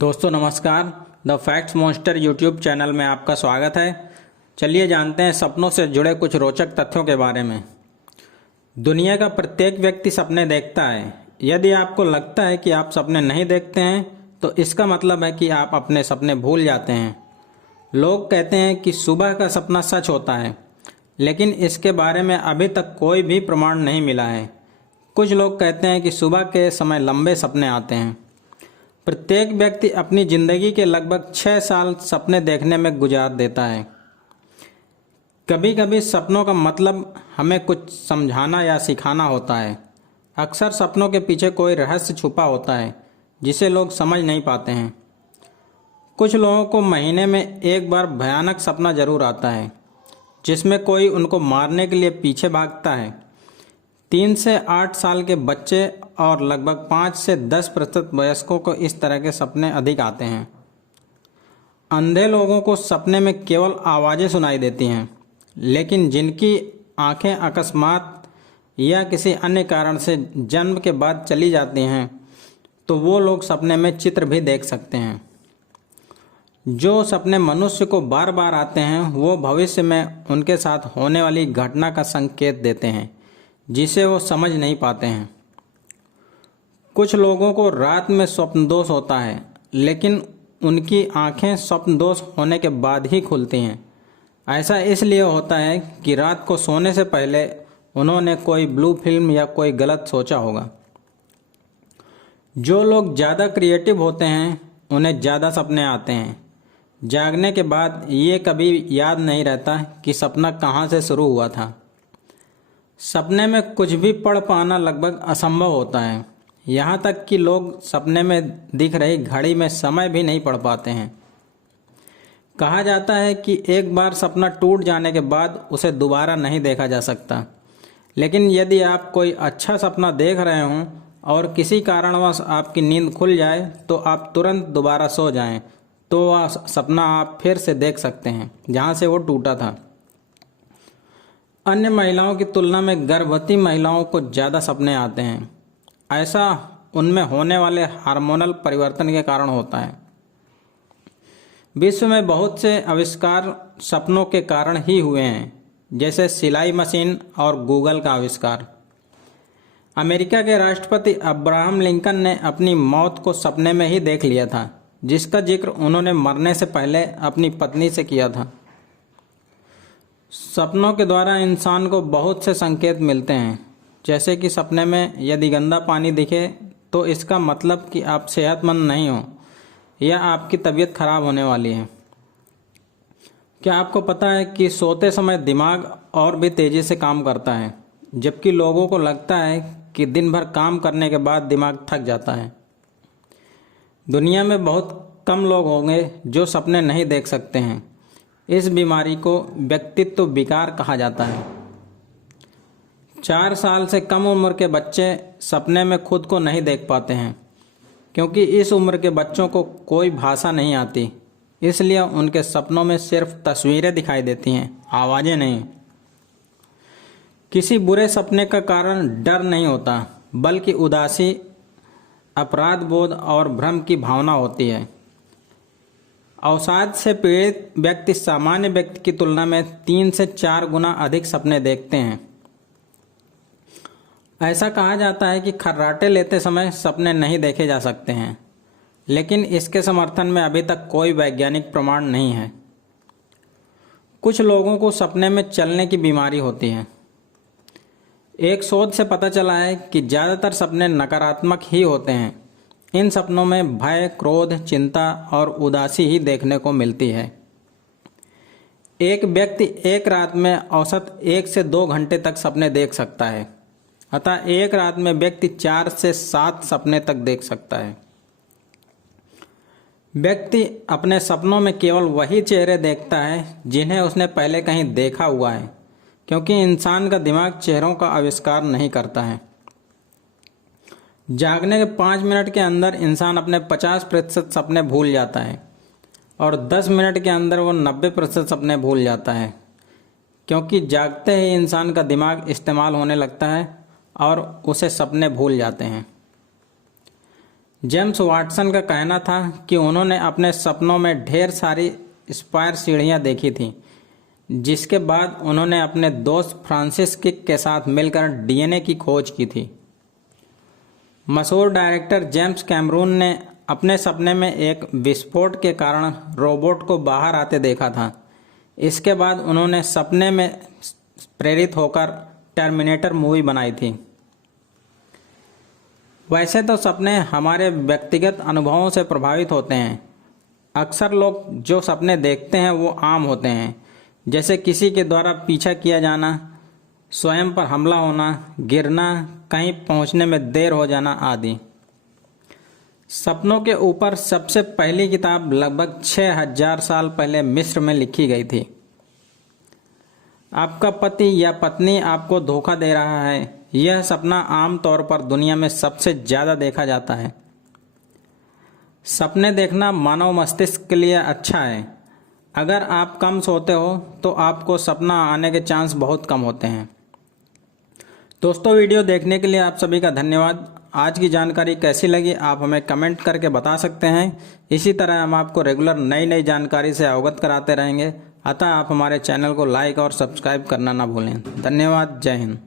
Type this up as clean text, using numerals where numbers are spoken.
दोस्तों नमस्कार। The facts monster YouTube channel में आपका स्वागत है। चलिए जानते हैं सपनों से जुड़े कुछ रोचक तथ्यों के बारे में। दुनिया का प्रत्येक व्यक्ति सपने देखता है। यदि आपको लगता है कि आप सपने नहीं देखते हैं तो इसका मतलब है कि आप अपने सपने भूल जाते हैं। लोग कहते हैं कि सुबह का सपना सच होता है, लेकिन इसके बारे में अभी तक कोई भी प्रमाण नहीं मिला है। कुछ लोग कहते हैं कि सुबह के समय लंबे सपने आते हैं। प्रत्येक व्यक्ति अपनी जिंदगी के लगभग 6 साल सपने देखने में गुजार देता है। कभी कभी सपनों का मतलब हमें कुछ समझाना या सिखाना होता है। अक्सर सपनों के पीछे कोई रहस्य छुपा होता है जिसे लोग समझ नहीं पाते हैं। कुछ लोगों को महीने में एक बार भयानक सपना जरूर आता है जिसमें कोई उनको मारने के लिए पीछे भागता है। 3 से 8 साल के बच्चे और लगभग 5 से 10% वयस्कों को इस तरह के सपने अधिक आते हैं। अंधे लोगों को सपने में केवल आवाज़ें सुनाई देती हैं, लेकिन जिनकी आंखें अकस्मात या किसी अन्य कारण से जन्म के बाद चली जाती हैं तो वो लोग सपने में चित्र भी देख सकते हैं। जो सपने मनुष्य को बार बार आते हैं वो भविष्य में उनके साथ होने वाली घटना का संकेत देते हैं जिसे वो समझ नहीं पाते हैं। कुछ लोगों को रात में स्वप्न दोष होता है, लेकिन उनकी आंखें स्वप्न दोष होने के बाद ही खुलती हैं। ऐसा इसलिए होता है कि रात को सोने से पहले उन्होंने कोई ब्लू फिल्म या कोई गलत सोचा होगा। जो लोग ज़्यादा क्रिएटिव होते हैं उन्हें ज़्यादा सपने आते हैं। जागने के बाद ये कभी याद नहीं रहता कि सपना कहाँ से शुरू हुआ था। सपने में कुछ भी पढ़ पाना लगभग असंभव होता है। यहाँ तक कि लोग सपने में दिख रही घड़ी में समय भी नहीं पढ़ पाते हैं। कहा जाता है कि एक बार सपना टूट जाने के बाद उसे दोबारा नहीं देखा जा सकता, लेकिन यदि आप कोई अच्छा सपना देख रहे हों और किसी कारणवश आपकी नींद खुल जाए तो आप तुरंत दोबारा सो जाएं, तो वह सपना आप फिर से देख सकते हैं जहाँ से वो टूटा था। अन्य महिलाओं की तुलना में गर्भवती महिलाओं को ज़्यादा सपने आते हैं। ऐसा उनमें होने वाले हार्मोनल परिवर्तन के कारण होता है। विश्व में बहुत से आविष्कार सपनों के कारण ही हुए हैं, जैसे सिलाई मशीन और गूगल का आविष्कार। अमेरिका के राष्ट्रपति अब्राहम लिंकन ने अपनी मौत को सपने में ही देख लिया था, जिसका जिक्र उन्होंने मरने से पहले अपनी पत्नी से किया था। सपनों के द्वारा इंसान को बहुत से संकेत मिलते हैं, जैसे कि सपने में यदि गंदा पानी दिखे तो इसका मतलब कि आप सेहतमंद नहीं हो या आपकी तबीयत खराब होने वाली है। क्या आपको पता है कि सोते समय दिमाग और भी तेज़ी से काम करता है, जबकि लोगों को लगता है कि दिन भर काम करने के बाद दिमाग थक जाता है। दुनिया में बहुत कम लोग होंगे जो सपने नहीं देख सकते हैं। इस बीमारी को व्यक्तित्व विकार कहा जाता है। 4 साल से कम उम्र के बच्चे सपने में खुद को नहीं देख पाते हैं, क्योंकि इस उम्र के बच्चों को कोई भाषा नहीं आती, इसलिए उनके सपनों में सिर्फ तस्वीरें दिखाई देती हैं, आवाज़ें नहीं। किसी बुरे सपने का कारण डर नहीं होता, बल्कि उदासी, अपराध बोध और भ्रम की भावना होती है। अवसाद से पीड़ित व्यक्ति सामान्य व्यक्ति की तुलना में 3 से 4 गुना अधिक सपने देखते हैं। ऐसा कहा जाता है कि खर्राटे लेते समय सपने नहीं देखे जा सकते हैं, लेकिन इसके समर्थन में अभी तक कोई वैज्ञानिक प्रमाण नहीं है। कुछ लोगों को सपने में चलने की बीमारी होती है। एक शोध से पता चला है कि ज़्यादातर सपने नकारात्मक ही होते हैं। इन सपनों में भय, क्रोध, चिंता और उदासी ही देखने को मिलती है। एक व्यक्ति एक रात में औसत 1 से 2 घंटे तक सपने देख सकता है, अतः एक रात में व्यक्ति 4 से 7 सपने तक देख सकता है। व्यक्ति अपने सपनों में केवल वही चेहरे देखता है जिन्हें उसने पहले कहीं देखा हुआ है, क्योंकि इंसान का दिमाग चेहरों का आविष्कार नहीं करता है। जागने के 5 मिनट के अंदर इंसान अपने 50% सपने भूल जाता है और 10 मिनट के अंदर वो 90% सपने भूल जाता है, क्योंकि जागते ही इंसान का दिमाग इस्तेमाल होने लगता है और उसे सपने भूल जाते हैं। जेम्स वाटसन का कहना था कि उन्होंने अपने सपनों में ढेर सारी स्पायर सीढ़ियां देखी थीं, जिसके बाद उन्होंने अपने दोस्त फ्रांसिस किक के साथ मिलकर डीएनए की खोज की थी। मशहूर डायरेक्टर जेम्स कैमरून ने अपने सपने में एक विस्फोट के कारण रोबोट को बाहर आते देखा था। इसके बाद उन्होंने सपने में प्रेरित होकर टर्मिनेटर मूवी बनाई थी। वैसे तो सपने हमारे व्यक्तिगत अनुभवों से प्रभावित होते हैं। अक्सर लोग जो सपने देखते हैं वो आम होते हैं, जैसे किसी के द्वारा पीछा किया जाना, स्वयं पर हमला होना, गिरना, कहीं पहुंचने में देर हो जाना आदि। सपनों के ऊपर सबसे पहली किताब लगभग 6000 साल पहले मिस्र में लिखी गई थी। आपका पति या पत्नी आपको धोखा दे रहा है, यह सपना आमतौर पर दुनिया में सबसे ज़्यादा देखा जाता है। सपने देखना मानव मस्तिष्क के लिए अच्छा है। अगर आप कम सोते हो तो आपको सपना आने के चांस बहुत कम होते हैं। दोस्तों, वीडियो देखने के लिए आप सभी का धन्यवाद। आज की जानकारी कैसी लगी आप हमें कमेंट करके बता सकते हैं। इसी तरह हम आपको रेगुलर नई जानकारी से अवगत कराते रहेंगे। अतः आप हमारे चैनल को लाइक और सब्सक्राइब करना ना भूलें। धन्यवाद। जय हिंद।